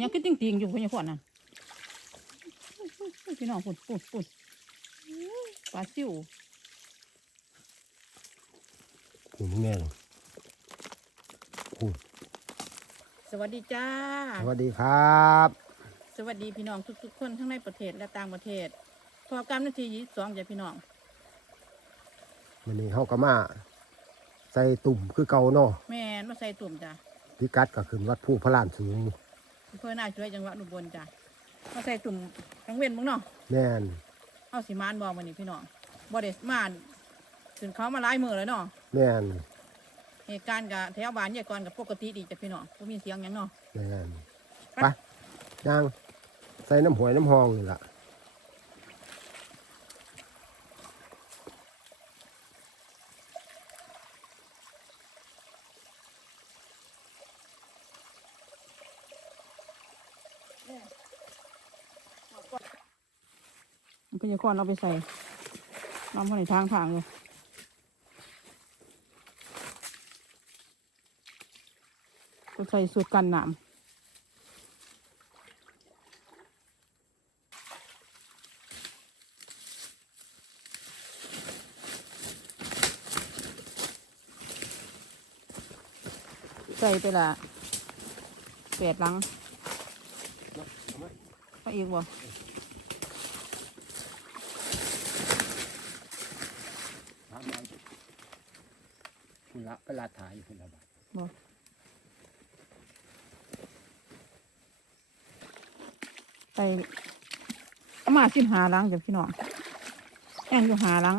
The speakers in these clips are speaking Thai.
ยังก็ติ้งติงๆอยู่พญาขวัญน่ะพี่น้องปุ่นปุ่นปุ่นปลาซิวขุนแง่เลยขุนสวัสดีจ้า สวัสดีครับ สวัสดีพี่น้องทุกๆคนทั้งในประเทศและต่างประเทศ พอกรรมนาทียี่สิบสองจ้ะพี่น้องวันนี้เขาก็มา ใส่ตุ่มคือเก่าเนาะแม่นมาใส่ตุ่มจ้ะพิกัดก็ขึ้นวัดผู้พระลานสูง อำเพื่อหน้าช่วยจังหวัดอุบลจ้ะมาใส่ตุ่มกังเว้นมึงเนาะแน่นเอาสีมานบอกมานี่พี่น้องบ่ได้มาถึงเขามาหลายมือแล้วเนาะแน่นเหตุการณ์กับแถวบ้านยายกรกับปกติดีจ้ะพี่น้องบ่มีเสียงหยังเนาะแน่นไปย่างใส่น้ำหวยน้ำหองนี่ล่ะ มันก็จะก้อนเราไปใส่น้ำเข้าในทางทางเลยก็ใส่สูตรกันน้ำใส่ไปละแปดลังก็อีกบ่ คุณละ ไปลาถ่ายคุณละบาทไปเอามาสิบหาหลังจ้ะพี่น้องแอนอยู่หาหลัง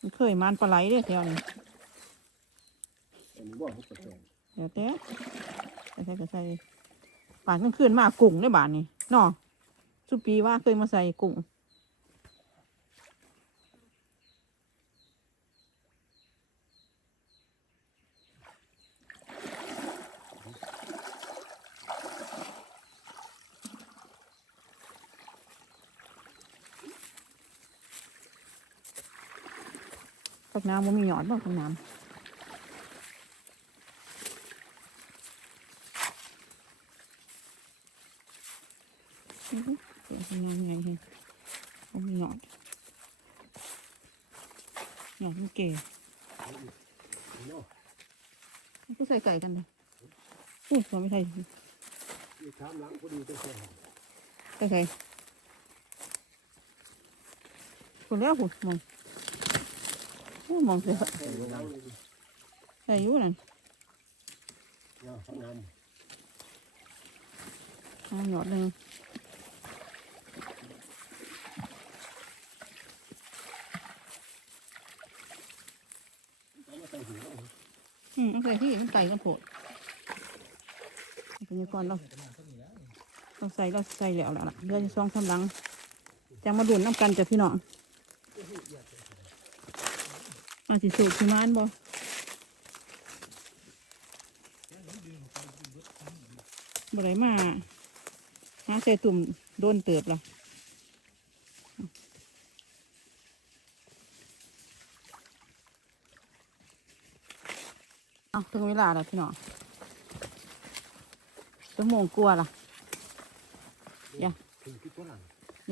มันเคยมันปลาไหลเด้แถวนี้อันนี้บ่เขาเปิดแปลงเดี๋ยวเต้ใส่ใส่ก็ใส่ป่านกลางคืนมากุ้งในบ้านนี่เนาะสุปีว่าเคยมาใส่กุ้ง ตักน้ำมันมีหยอดบ้างตักน้ำเสียงทำงานไงเฮ้ยผมมีหยอดหยอดมันเก๋ก็ใส่ไก่กันเลยอุ้ยเราไม่ใช่อีกสามหลังพอดีจะใส่ใส่ใส่คนแล้วคุณมอง มองเสียใส่หลังเลยดิใส่อยู่นั่นเนางามเอาหยอดหนึ่งอามาใส่หัวเอาอืมใส่ที่มันไก่กันโผดเป็นยังก่อนเราต้องใส่เราใส่แล้วแล้วล่ะเดือนสองสาหลังจะมาดุนน้ำกันจ้ะพี่น้อง อาสิสูบพี่มานบ่บ่ได้มาหาใส่ตุ่มโดนเติบละเอาถึงเวลาแล้วพี่น้องจะโมงกลัวล่ะอย่า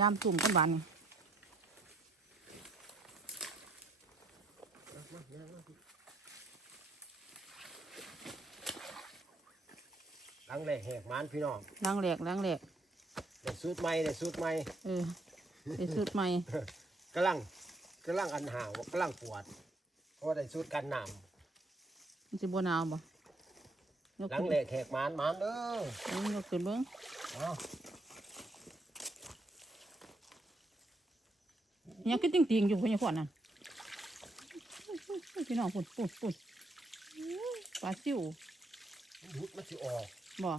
ยามตุ่มกันบานนี่ ห ลังแรกแหกมันพี่น้องล้างแหลกล้างแหลกได้สูตรใหม่ได้สูตรใหม่เออไปสุดใหม่กำลังกำลังอันหาวกำลังปวด เพราะว่าได้สูตรกันน้มันจะบัวหนาวบ่ยกำหลัขึ้งนแรกแหกมันมันเด้อเออยกขึ้นเบิ้งเอายังก็ติ้งติงๆอยู่พญาขวัญน่ะ พี่น้องปุ่นปุ่นปุ่นปลาซิวหุดมันสิออกบ่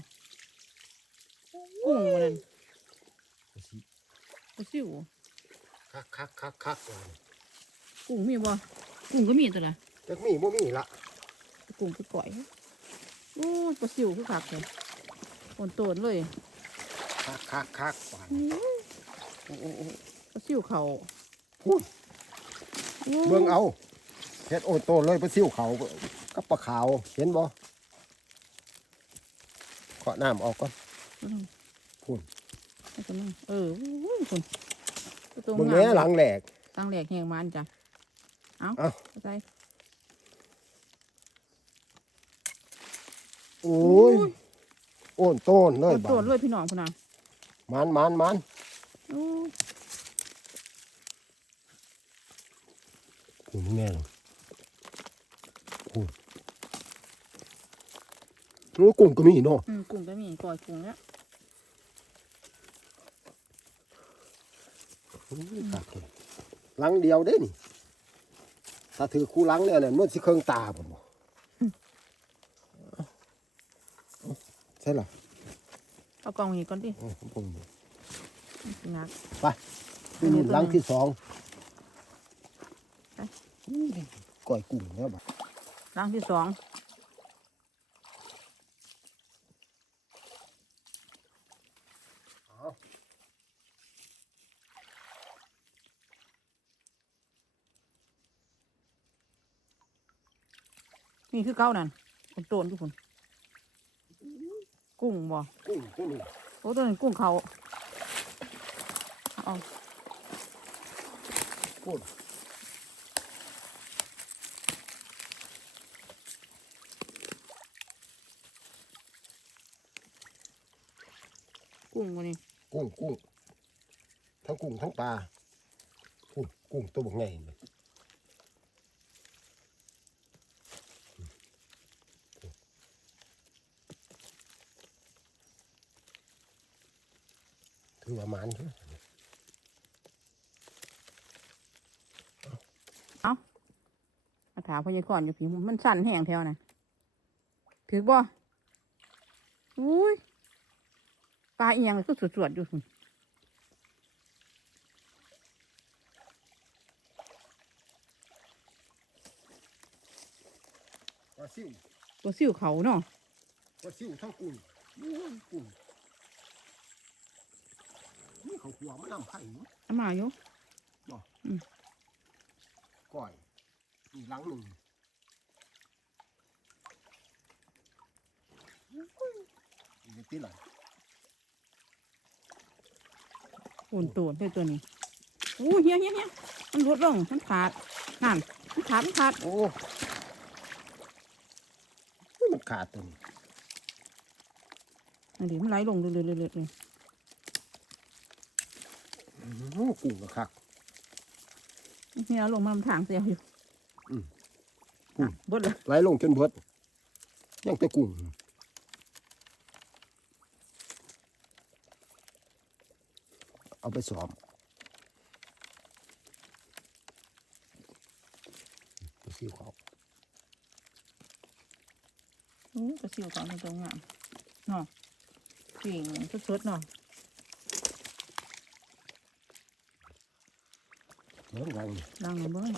กุ้งวันนั้นมันสิปลาซิวคักคักคักคักว่านี่กุ้งมีบ่กุ้งก็มีตัวละจักมีบ่มีละกุ้งคือก่อยโอ้ยปลาซิวคือคักเลยโอนโตนเลยคักคักคักว่านี่โอ้โอ้โอ้ปลาซิวเขาพูดโอ้เบิ่งเอา เฮ็ดโอโตเลยไปซิ่วเขากับปลาขาว เห็นบ่เคาะน้ำออกก่อนตัวนึงพุ่นให้ตัวนึงเอออุ้ยคุณตัวมึงงาแม่มหลังแหลกตั้งแหลกแหงมันจ้ะเอาเอาใส่โอ้ยโอนโต้นเลยตัวบาดเลยพี่น้องคุณน่ะมันมันมันอู้พุ่นแม่เลย พุ่นโอ้ยกุ้งก็มีเนาะอืมกุ้งก็มีก่อยกุ้งแล้วโอ้ยขาดเลยหลังเดียวเด้นี่ ถ้าถือคู่หลังเนี่ยเนี่ยมันสิเครื่องตาผมบ่ใช่หรอเอากล่องนี้ก่อนดิอ๋อผมผมนักนี่หลังที่สองไปก้อยกุ้งแล้วบ่ ร่างที่สองนี่คือเก้านั่นเป็นต้นทุกคนกุ้งบ่กุ้งตัวนี้โอ้ตัวนี้กุ้งเขาเอากุ้งกุ้งวันนี้ กุ้งกุ้งทั้งกุ้งทั้งปลากุ้งกุ้งตัวบกไงเลยถือว่ามันใช่ไหมมาถามพญากรอยู่ผีมันสั่นแห้งแถวนะถือบ่อุ้ย ปลาเอียงเลยก็สวดๆอยู่พุ่นปลาซิวตัวซิ่วเขาเนาะปลาซิวทั้งกุ้งโอ้ยกุ้งนี่เขาหัวมันน้ำไข่เนาะเอามาอยู่ก้อยนี่หลังหนึ่งนี่ตีหลัง ปูนตัวด้ตัวนี้อู้เฮียเฮียเฮียมันลดลงมันขาดนั่นมันขาดมันขาดโอ้มันขาดตัวนี้อันนี้มันไหลลงเรื่อยๆเรื่อยๆเลยโอ้กุ้งกระคักเฮียลงมาทางเสียวอยู่อืมบดเลยไหลลงจนบดยังแต่กุ้งเอา ไปสอมไปซิวเขาโอ้กระซิวเขาเป็นตัวงามเนาะจริงสดๆเนาะเริ่มรังดังเบิ้ง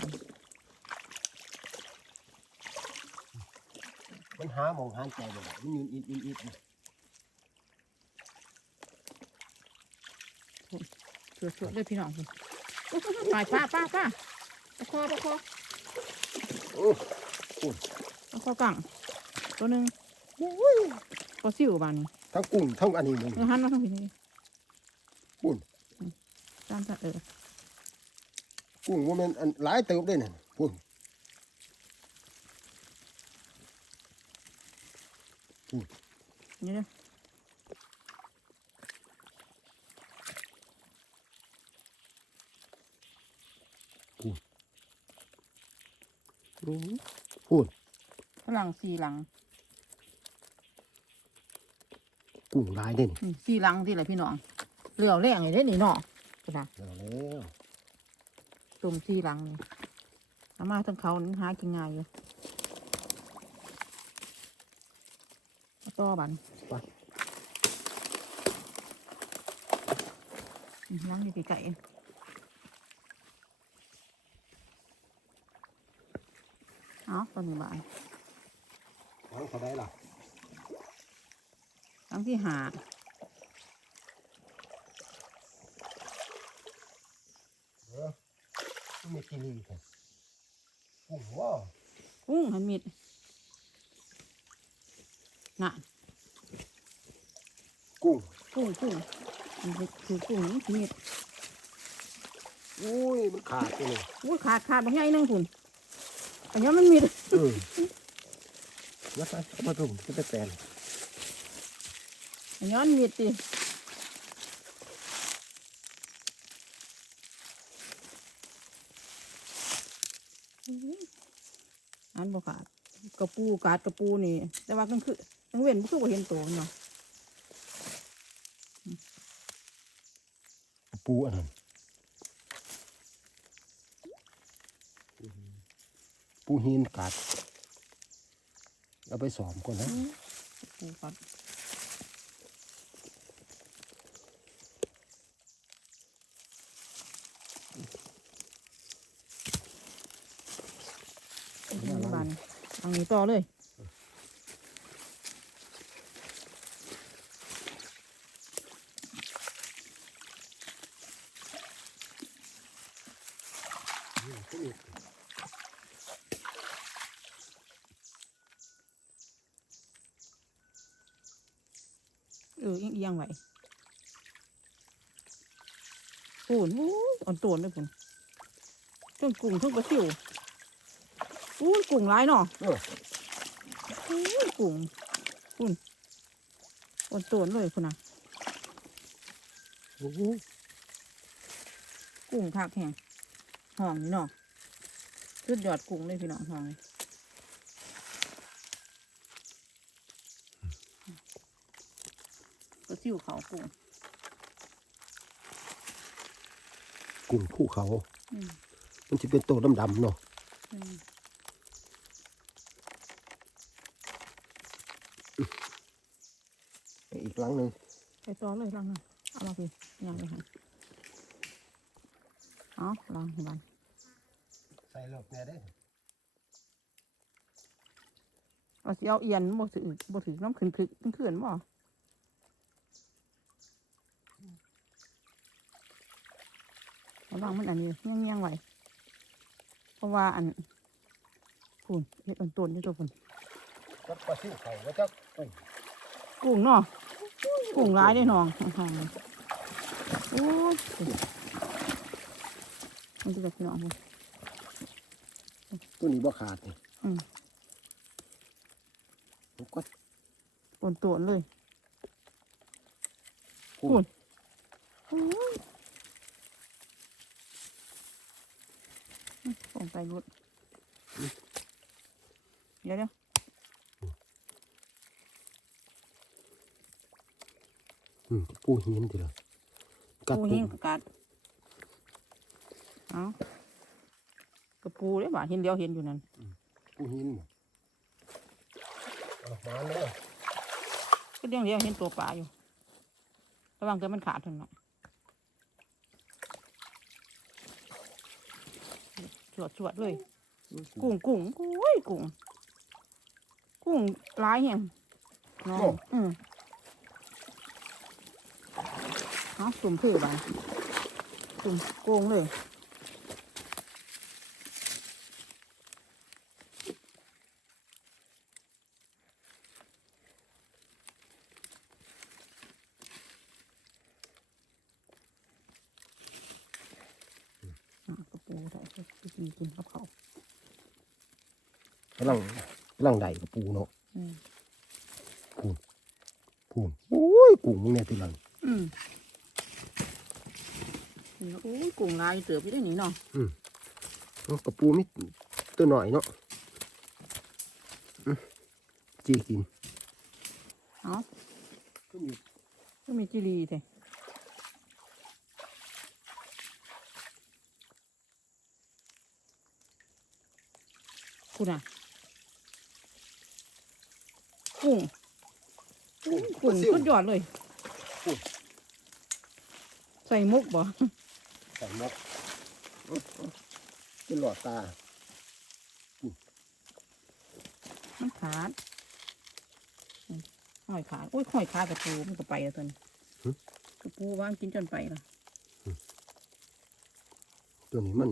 มันหามองหานใจบ่ได้มันยืนอิดอิดอิด สดๆเลยพี่น้องคุณไปป้าป้าป้าประคอประคอโอ้ประคอกังตัวหนึ่งก็ซิวบานนี้ทั้งกุ้งทั้งอันนี้มึงเออหันมาทางนี้ปุ่นตามซะเออกุ้งว่ามันอันหลายเติบได้น่ะปุ่นนี่เด้อ ปุ่นฝรั่งสี่หลังกุ้งหลายได้นี่นี่สี่หลังที่ไรพี่น้องเหลือแรงอยู่ได้นี่เนาะกระดาษเอาแล้วตุ่มสี่หลังนี่เอามาทั้งเขานี่หากินง่ายอยู่เอาต่อบันอืมหลังอยู่ไก่ เอาตัวนี้บานหลังเขาได้ล่ะหลังที่หาเออมันมีกินอีกครับกุ้งว้าวกุ้งหันมิดน่ะกุ้งกุ้งกุ้งมันคือกุ้งนี่มีดอุ้ยมันขาดไปเลยอุ้ยขาดขาดบางอย่างนึงคุณ อันนี้มันมีดอืมแล้วไปเอามาตุ่มจะไปแปลนอันนี้มันมีดสิอันบ่ขาดกระปูกาดกระปูนี่ แต่ว่ากันคือตั้งเว้นบ่คือบ่เห็นตัวมันเนาะปูอันนั้น ปูหินกัด เอาไปสอมก่อนนะปูกัดบานเอานี้ต่อเลย เออเอียงๆไหวปู นอู้ยอ่อนโตนเลยปุ่นเครื่องกุ้งเครื่องปลาซิวอู้ยกุ้งร้ายเนาะเอออู้ยกุ้งปุ่นอ่อนโตนเลยคุณน่ะโอ้โหกุ้งผักแห้งห้องนี่เนาะสุดยอดกุ้งเลยพี่น้องห้องนี่ปลาซิวเขากุ้ง กุ้งภูเขาอืมมันจะเป็นโตดำๆเนาะอืมอีกหลังหนึ่งไปต่อเลยลังนะเอามาพี่ย่างเลยค่ะเอาลังบันใส่เลิกแน่ได้เอาสิเอาเอียนบ่ถือบ่ถือน้ำขึ้นขึ้นขึ้นขึ้นบ่ วังมันอันนี้เงี้ยงเงี้ยงไว้เพราะว่าอันพุ่นเห็ดอันต้นอยู่ตัวพุ่นก็ปลาซิวเขาแล้วจักกุ้งกุ้งเนาะกุ้งร้ายได้น้องโอ้ยมันดูแบบพี่น้องพุ่นตัวนี้บ่ขาดนี่อืมก็ปนตัวเลยคุณ โอ้ย ส่งไปรุดเดี๋ยวเดี๋ยวอืมปูหินทีละกัดปูกุ้หิ้งงกัดเอากระปูได้บ่าเห็นเดียวเห็นอยู่นั่นปูหินเอามาเลยก็เดียวเดียวเห็นตัวปลาอยู่ ระวังเกิดมันขาดถึงเนาะ สวดสวดๆเลย กุ้งกุ้งโอ้ยกุ้งกุ้งร้ายแห่งน้องอืมเอาสุ่มถือไปสุ่มโกงเลยอะกระปูได้ไปกินกินกับเขาว กำลังกำ ลังได้กับปูเนาะอืมปูนโอ้ยกุ้งมึงเนี่ยทีหลังอืมเห็นแล้วโอ้ยกุ้งลายเติบไปได้หนิเนาะเอากับปูมิตัวหน่อยเนาะอืมจีกินเนาะก็มีก็มีจิรีเถอะคุณอะ กุ้งกุ้งกุ้งสุดยอดเลย ใส่มุกบ่ใส่มกเป็นหลอดตามันขาดอืมห้อยขาดโอ้ยห้อยขาดกระปูมันก็ไปแล้วตัวนี้กระปูว่างกินจนไปแล้วตัวนี้มัน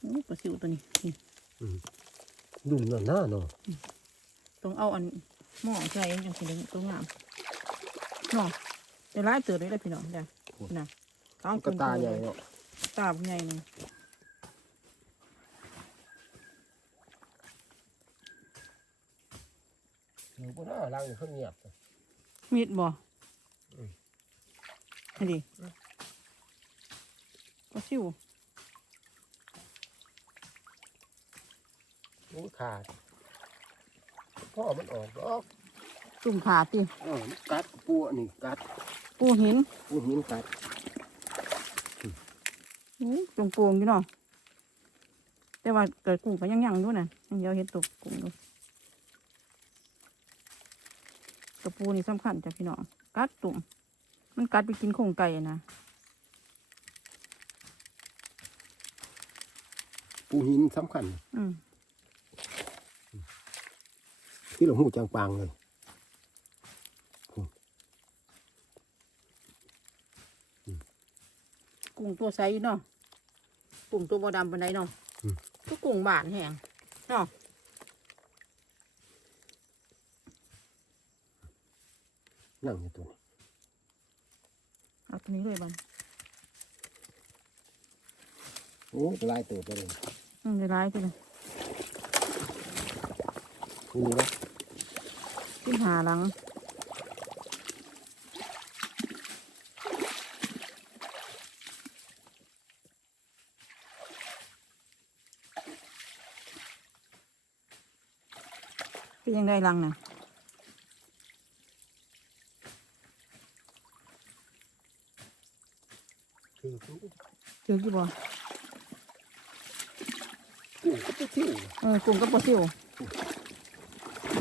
โอ้ยปลาซิวตัวนี้นี่ ดุ่มนั่นหน้าเนาะต้องเอาอันหม้อใส่จังสิได้ตัวงามเนาะได้หลายเติบเลยได้อพี่น้องจ้ะนะเอากระตาใหญ่เนาะตาใหญ่นี่อยู่บนหน้าลังนี่เขาเงียบมีดบ่อืมอันนี้ก็ชิว มันขาดพ่อมันออกดอกตุ่มขาติเออมันกัดปูอันนี่กัดปูหินปูหินกัดอู้จงโปวงอยู่เนาะแต่ว่าเกิดกุ้งก็ยังยังอยู่นะยังเดียวเห็นตกกุ้งอยู่กระปูนี่สำคัญจ้ะพี่น้องกัดตุ่มมันกัดไปกินโครงไก่อะนะปูหินสำคัญ อืม ที่เราหูจางปางเลยกุ้งตัวใสอยู่เนาะกุ้งตัวบดำปานใดเนาะก็กุ้งบานแห้งเนาะนั่งอยู่ตัวนี้เอาตัวนี้เลยบันโอ้ลายตัวไปเลยอืมได้ร้ายตัวเลยนี่นะ ขึ้นหาหลังเป็นยังไงหลังน่ะคือกูเจอกี่บ่กูก็ไปเที่ยวเออกุ้งกับปลาซิว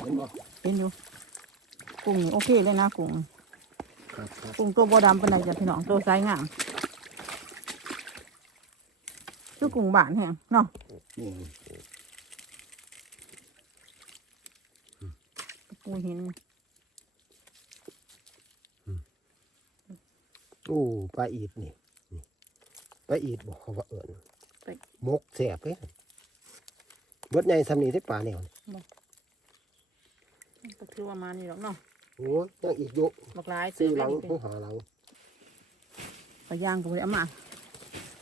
เห็นบ่เห็นอยู่ กุ้งนี่โอเคเลยนะกุ้งครับครับกุ้งตัวบดำเป็นไรจ้ะพี่น้องตัวไซส์งามชื่อกุ้งบานแห้งเนาะนี่ปูเห็นโอ้ปลาอีดนี่นี่ปลาอีดบอกเขาว่าเอิญมกแสบเลยเบิดใหญ่สำนีที่ปลาแนวนี่ก็คือประมาณนี้หรอกเนาะ โอ้ยยังอีกโยกบักหลายสี่หลังเติบผู้หาหลังปลาย่างกับเลยเอามา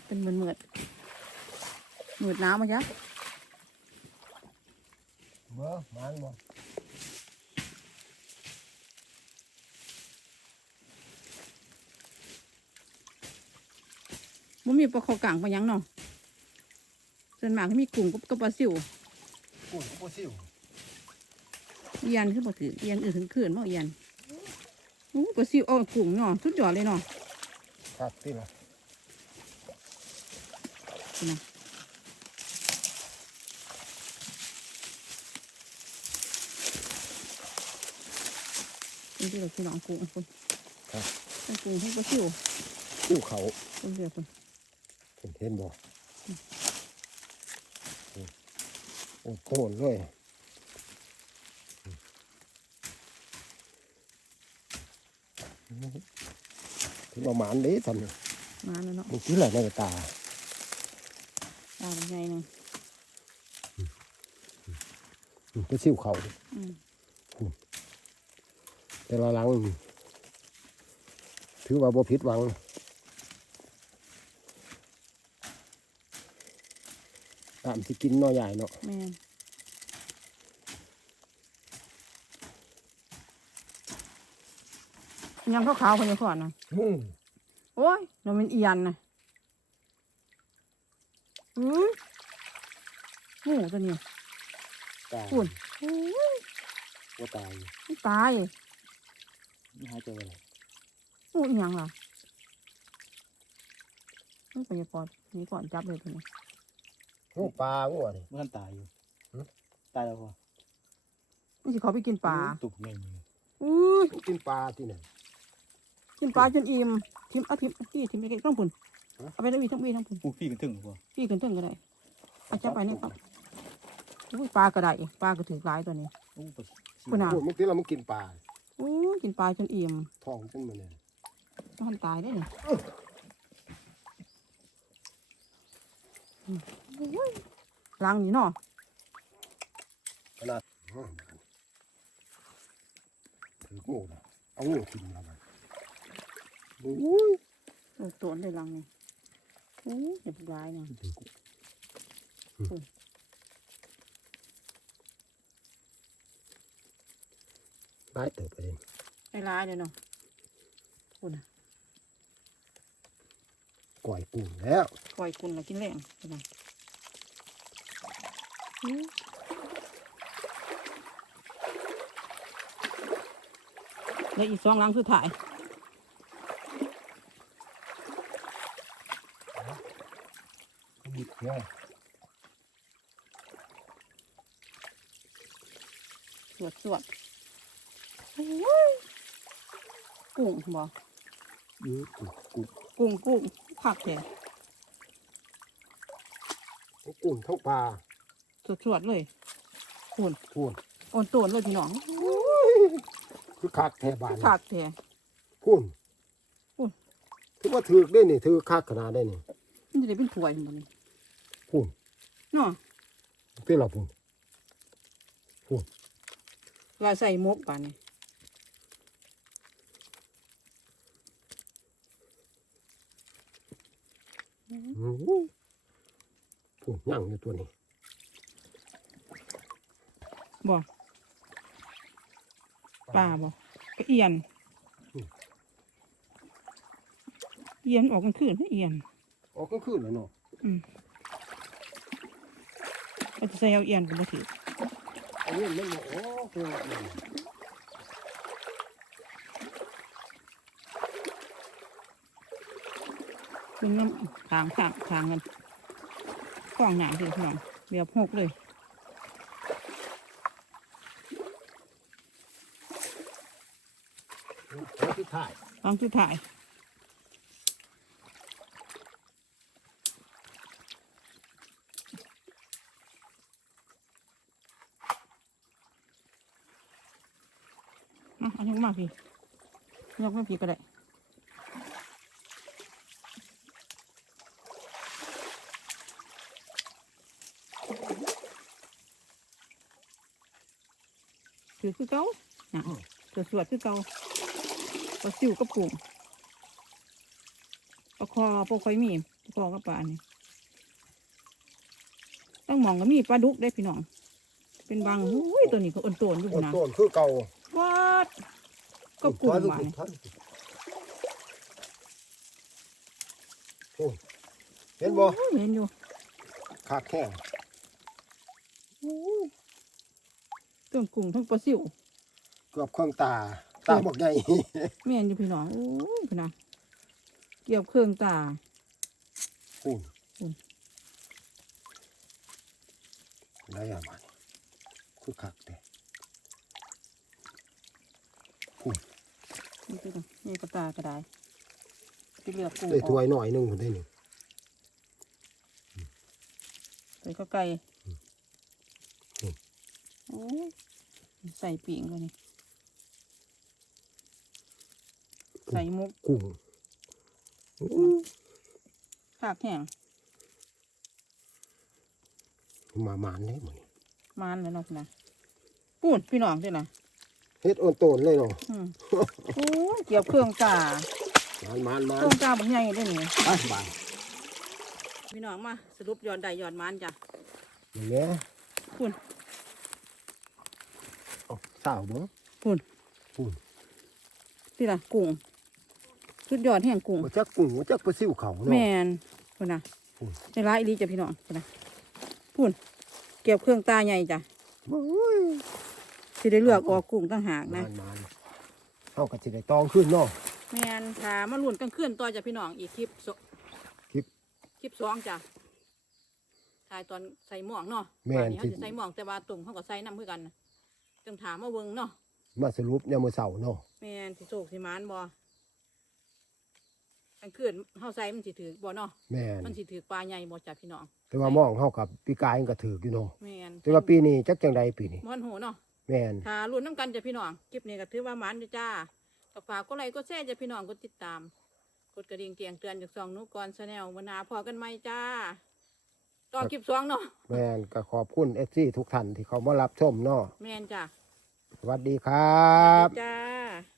เป็นเหมือนเหมือดเหมือดน้ำมาจ้ะเบ่มันบ่มันมีปลาคอกลางปลาหยังเนาะส่วนมากก็มีกุ้งกับกับปลาซิวกูก็บ่ซิว เอียนคือบ่ถือเอียนอื่นถึงขืนบ่เอียนอู้ปลาซิวเอากุ้งเนาะสุดยอดเลยเนาะครับที่ละนี่นะนี่ที่เราคือน้องกุ้งคุณทั้งกุ้งทั้งปลาซิวกู้เขาคุณเดียวคุณเห็นบ่โอ้โหเลย ถึงประมาณนี้ทำนี่มาแล้วเนาะมันคืออะไรในตาตาเป็นไงนึงไปซิ่วเขาอืมแต่ละหลังถือว่าบ่ผิดหวังตามสิกินน้อยใหญ่เนาะ แม่น ยังขาวๆคนยังก่อนนะอืมโอ้ยเราเป็นเอียนนะอือหมูตัวนี้ตายคุนอุ้ยว่าตายมันตายนี่หายใจอะไรหมูอีหยังล่ะนี่เป็นยังก่อนนี่ก่อนจับเลยตัวนี้งูปลางูอะไรเมื่อท่านตายอยู่หึตายแล้วพอนี่สิเขาไปกินปลาตุกเงี้ยอุ้ยกินปลาที่ไหน กินปลาจนอิ่มทิมเอาทิมที่ทิมไปทั้งปุ่นฮะเอาไปทั้งวีทั้งวีทั้งปุ่นปูพี่กันถึงพอพี่ขึ้นต้นก็ได้เอาจับไปนี่ครับอุ้ยปลาก็ได้อีกปลาก็ถือหลายตัวนี้โอ้ไปคุณน่ะพูดเมื่อกี้เรามันกินปลาอู้กินปลาจนอิ่มท้องขึ้นมาเลยมันตายได้เนี่ยล้างนี่เนาะนาดอ้าวถืองูนะเอางูกินแล้วมั นโอ้ยโอ้ตัวได้ลังนี่โอ้ยอย่าไปร้ายนะถือกูร้ายเติบไปเลยไอ้ร้ายเลยเนาะคุณน่ะก่อยกุ้งแล้วปล่อยคุณแล้วกินแรงใช่ไหมแล้วอีกสองหลังสุดท้าย บิดเนี่ย สวดสวดกุ้งบ่อือกุ้งกุ้งกุ้งกุ้งผักแท้ทั้งกุ้งทั้งปลาสวดสวดเลยคุณทวนอ่อนโตนเลยพี่น้องคือคักแทบานผักแท้พุ่นพุ่นถือว่าถือได้นี่ถือคักขนาดได้นี่มันจะได้เป็นถ้วยมันนี่ พุ่นเนาะที่เราพุ่นว่าใส่หมกป่านนี้อื้อพุ่นย่างอยู่ตัวนี้บ่ปลาบ่กระเอียน เอียนออกกลางคืนให้เอียน ออกก็ขึ้นแล้วเนาะเราจะใส่เอาเอียนกันมาถืออันนี้มันโอ้คือว่ามันเป็นน้ำทางทางทางกันกว้างหนาสิพี่น้องเบียบหกเลยเอาที่ถ่ายลองสุดท้ายอะเอันนี้มา พี่ยกไม่พี่ก็ได้ถือคือเก่าอะถือสวดคือเก่าปลาซิวกับกุ้งปลาคอปลาคอยมีปลาคอกับปลานี่ต้องมองก็มีปลาดุกได้พี่น้อง เป็นบางอุ้ยตัวนี้ก็อ่อนโตนอยู่โอ้นะต้นคือเก่าวัด ก็กุ้งถอยหวานลูนี่ถอยโอ้เห็นบ่โอ้ยเห็นอยู่คักแข้งโอ้ยทั้งกุ้งทั้งปลาซิวเกือบเครื่องตา ตาบอกใหญ่แม่นอยู่พี่น้องโอ้ยพี่น้องเกี่ยวเครื่องตาพุ่นพุ่นได้ยังมันคือคักแต่ นี่คือนี่ก็ตากระไดที่เหลือกกุ้งได้อถ้อวกยหน่อยหนึงพุ่นได้นี่ใส่ข้าวไก่อืมโอ้ยใส่ปีกเลยนี่ใส่มุกกุ้งอู้ขากแห้งมาหมานเลยมันมันแล้วเนาะพี่นะปูนพี่น้องด้วยนะ เฮ็ดโอนโตนเลยเนาะอืมโอ้ยเกี่ยวเครื่องตาหมานหมานหมานเครื่องตาบางใหญ่ได้นี่ไปบายพี่น้องมาสรุปย้อนใดย้อนมันจ้ะอย่างเงี้ยปูนเอาสาวเบิ่งปูนพุ่นที่ละกุ้งสุดยอดแห่งกุ้งบ่จักกุ้งบ่จักปลาซิวเขาเนาะแม่นพูนนะพูนในร้านอีหลีจ้ะพี่น้องพูนนะพูนเกี่ยวเครื่องตาใหญ่จ้ะโอ้ย สิได้เลือกออกกุ้งต่างหากมานะนมานเฮาก็สิได้ตองขึ้นเนาะ แม่นถ้ามาลุ้นกลางคืนต่อจ้ะพี่น้องอีกคลิปสคลิปคลิปสองจ้ะถ่ายตอนใส่หมวกเนาะแม่นป่านนี้เขาที่จะใส่หมวกแต่ว่าตุ่มเขาก็ใส่น้ำคือกันนะจังถามมาเบิ่งเนาะมาสรุปยามมื้อเช้าเนาะแม่นสิโศกสิหมานบ่กลางคืนเฮาใส่มันสิถือบ่เนาะแม่นมันสิถือปลาใหญ่บ่จ้ะพี่น้องแต่ว่ามองเฮากับปีกายมันก็ถืออยู่เนาะแม่นแต่ว่าปีนี้จักจังใดปีนี้ มันโหเนาะ แม่นถ้ารุ่นน้ำกันจ้ะพี่น้องคลิปนี้ก็ถือว่าหมันอยู่จ้าก็ฝากกดไลค์กดแชร์จ้ะพี่น้องกดติดตาม กดกระดิ่งเกียงเตือนจากซองนุกรชาแนลวันหนาพอกันไหมจ้าตอนคลิปสองเนาะแมนก็ขอบคุณเอฟซีทุกท่านที่เขามารับชมเนาะแมนจ้ะสวัสดีครัสวับสดีจ้า